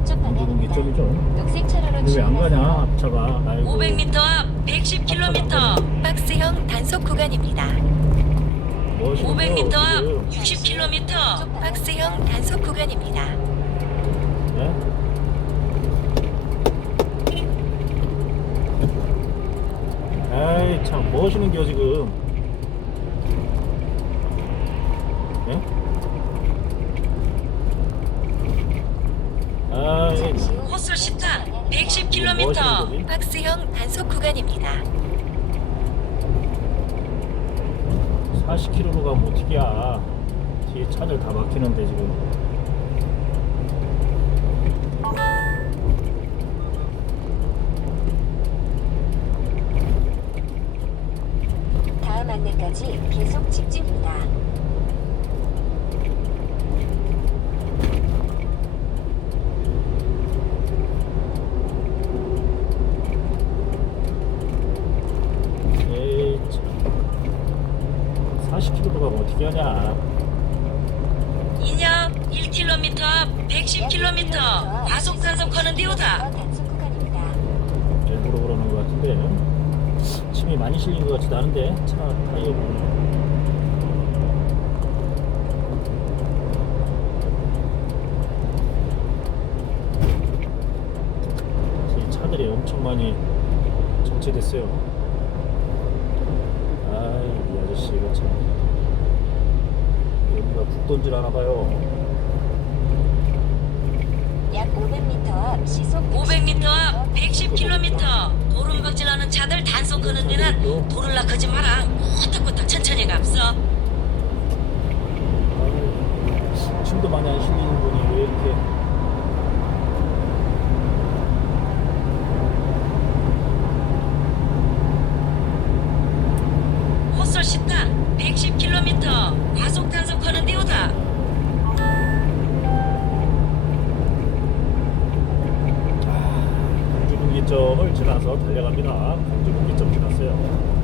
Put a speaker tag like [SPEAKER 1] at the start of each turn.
[SPEAKER 1] 왼쪽 방향입니다. 녹색 차로로
[SPEAKER 2] 근데 왜안 가냐. 앞차가 아이고
[SPEAKER 3] 500m 앞 110km
[SPEAKER 4] 박스형 단속 구간입니다.
[SPEAKER 2] 뭐 하시는 거예요,
[SPEAKER 3] 500m 앞
[SPEAKER 2] 지금?
[SPEAKER 3] 60km
[SPEAKER 4] 박스형 단속 구간입니다.
[SPEAKER 2] 네? 에이 참뭐 하시는 겨 지금 예?
[SPEAKER 1] 후
[SPEAKER 3] 호술 시타
[SPEAKER 1] 왼쪽 방향입니다.
[SPEAKER 3] 110km
[SPEAKER 2] 뭐 하시는 거지?
[SPEAKER 4] 박스형 단속 구간입니다.
[SPEAKER 2] 40km로 가면 어떡이야 뒤에 차들 다 막히는데 지금
[SPEAKER 1] 다음 안내까지 계속 직진입니다.
[SPEAKER 2] 에이 참 40km로 가면 어떻게 하냐?
[SPEAKER 3] 인역 1km 앞 110km 과속 단속하는 데오다.
[SPEAKER 2] 일부러 그러는 것 같은데. 침이 많이 실린 것 같지도 않은데 차 타이어 보면. 차들이 엄청 많이 정체됐어요. 아이 이 아저씨 이거 참 국도인 줄 아나 봐요.
[SPEAKER 1] 약 500m 앞 시속
[SPEAKER 3] 500m 앞 110km 도rum박질하는 차들 단속하는 데는 도를 낙하지 마라. 꼬딱꼬딱 천천히 갑서
[SPEAKER 2] 춤도 많이 안 실리는 분이 왜 이렇게.
[SPEAKER 3] 호술 시타 110km 과속 단속하는 데오다
[SPEAKER 2] 광주 분기점을 지나서 달려갑니다. 광주분기점 지났어요.